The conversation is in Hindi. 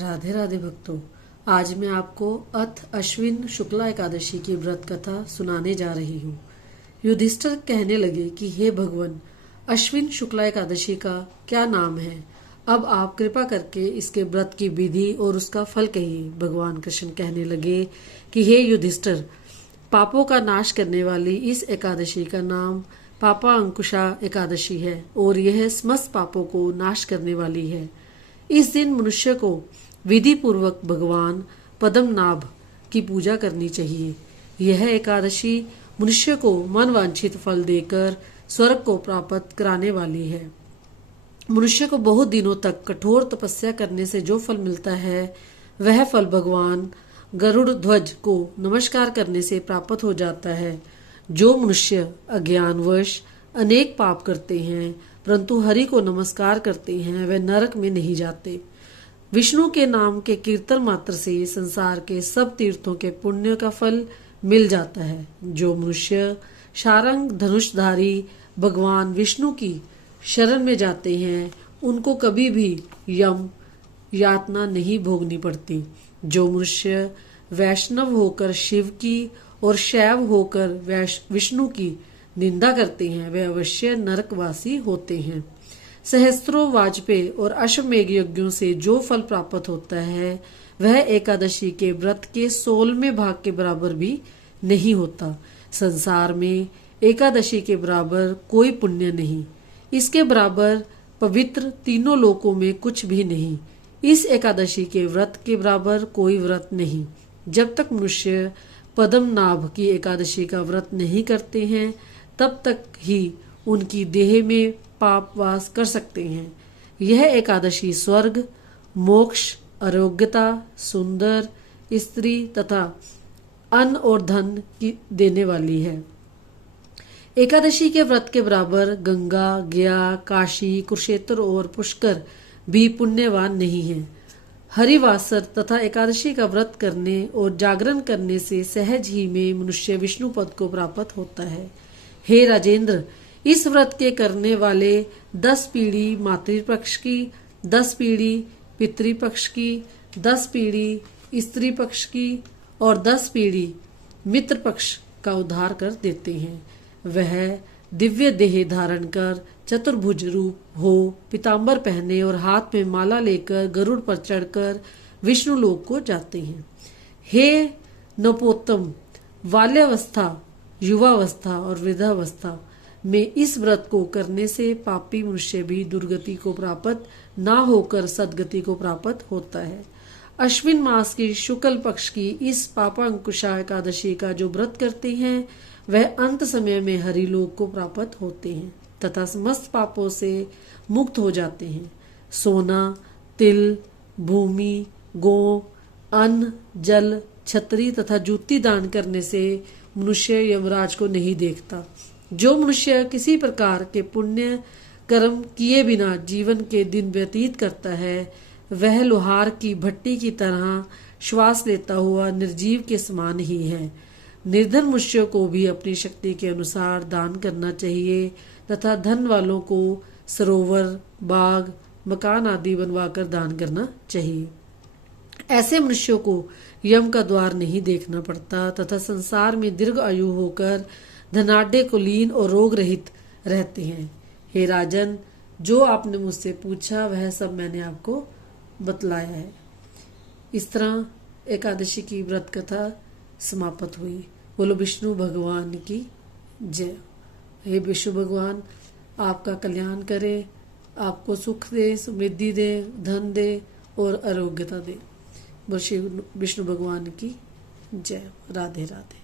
राधे राधे भक्तों, आज मैं आपको अथ अश्विन शुक्ला एकादशी की व्रत कथा सुनाने जा रही हूँ। युधिष्ठिर कहने लगे कि हे भगवान, अश्विन शुक्ला एकादशी का क्या नाम है? अब आप कृपा करके इसके व्रत की विधि और उसका फल कहिए। भगवान कृष्ण कहने लगे कि हे युधिष्ठिर, पापों का नाश करने वाली इस एकादशी का नाम पापा अंकुशा एकादशी है और यह समस्त पापों को नाश करने वाली है। इस दिन मनुष्य को विधि पूर्वक भगवान पद्मनाभ की पूजा करनी चाहिए। यह एकादशी मनुष्य को मन वांछित फल देकर स्वर्ग को प्राप्त कराने वाली है। मनुष्य को बहुत दिनों तक कठोर तपस्या करने से जो फल मिलता है, वह फल भगवान गरुड़ ध्वज को नमस्कार करने से प्राप्त हो जाता है। जो मनुष्य अज्ञानवश अनेक पाप करते हैं परंतु हरि को नमस्कार करते हैं, वे नरक में नहीं जाते। विष्णु के नाम के कीर्तन मात्र से संसार के सब तीर्थों के पुण्य का फल मिल जाता है। जो मनुष्य शारंग धनुषधारी भगवान विष्णु की शरण में जाते हैं, उनको कभी भी यम यातना नहीं भोगनी पड़ती। जो मनुष्य वैष्णव होकर शिव की और शैव होकर विष्णु की निंदा करते हैं, वे अवश्य नरकवासी होते हैं। सहस्त्रों वाजपेयी और अश्वमेघ यज्ञों से जो फल प्राप्त होता है, वह एकादशी के व्रत के 16वें भाग के बराबर भी नहीं होता। संसार में एकादशी के बराबर कोई पुण्य नहीं, इसके बराबर पवित्र तीनों लोकों में कुछ भी नहीं। इस एकादशी के व्रत के बराबर कोई व्रत नहीं। जब तक मनुष्य पद्मनाभ की एकादशी का व्रत नहीं करते हैं, तब तक ही उनकी देह में पाप वास कर सकते हैं। यह एकादशी स्वर्ग, मोक्ष, आरोग्यता, सुंदर स्त्री तथा अन्न और धन की देने वाली है। एकादशी के व्रत के बराबर गंगा, गया, काशी, कुरुक्षेत्र और पुष्कर भी पुण्यवान नहीं है। हरिवासर तथा एकादशी का व्रत करने और जागरण करने से सहज ही में मनुष्य विष्णु पद को प्राप्त होता है। हे राजेंद्र, इस व्रत के करने वाले 10 पीढ़ी मातृपक्ष की, 10 पीढ़ी पितृपक्ष की, 10 पीढ़ी स्त्री पक्ष की और 10 पीढ़ी मित्र पक्ष का उद्धार कर देते हैं। वह दिव्य देह धारण कर चतुर्भुज रूप हो, पीताम्बर पहने और हाथ में माला लेकर गरुड़ पर चढ़कर विष्णु लोक को जाते हैं। हे नपोत्तम, बाल्यावस्था, युवावस्था और वृद्धावस्था में इस व्रत को करने से पापी मनुष्य भी दुर्गति को प्राप्त ना होकर सदगति को प्राप्त होता है। अश्विन मास की शुक्ल पक्ष की इस पापांकुशा एकादशी का जो व्रत करते हैं, वह अंत समय में हरिलोक को प्राप्त होते हैं तथा समस्त पापों से मुक्त हो जाते हैं। सोना, तिल, भूमि, गौ, अन्न, जल, छतरी तथा जूती दान करने से मनुष्य यमराज को नहीं देखता। जो मनुष्य किसी प्रकार के पुण्य कर्म किए बिना जीवन के दिन व्यतीत करता है, वह लोहार की भट्टी की तरह श्वास लेता हुआ निर्जीव के समान ही है। निर्धन मनुष्य को भी अपनी शक्ति के अनुसार दान करना चाहिए तथा धन वालों को सरोवर, बाग, मकान आदि बनवाकर दान करना चाहिए। ऐसे मनुष्यों को यम का द्वार नहीं देखना पड़ता तथा संसार में दीर्घ आयु होकर धनाढ्य कुलीन और रोग रहित रहते हैं। हे राजन, जो आपने मुझसे पूछा वह सब मैंने आपको बतलाया है। इस तरह एकादशी की व्रत कथा समाप्त हुई। बोलो विष्णु भगवान की जय। हे विष्णु भगवान आपका कल्याण करे, आपको सुख दे, समृद्धि दे, धन दे और आरोग्यता दे। बोलो विष्णु भगवान की जय। राधे राधे।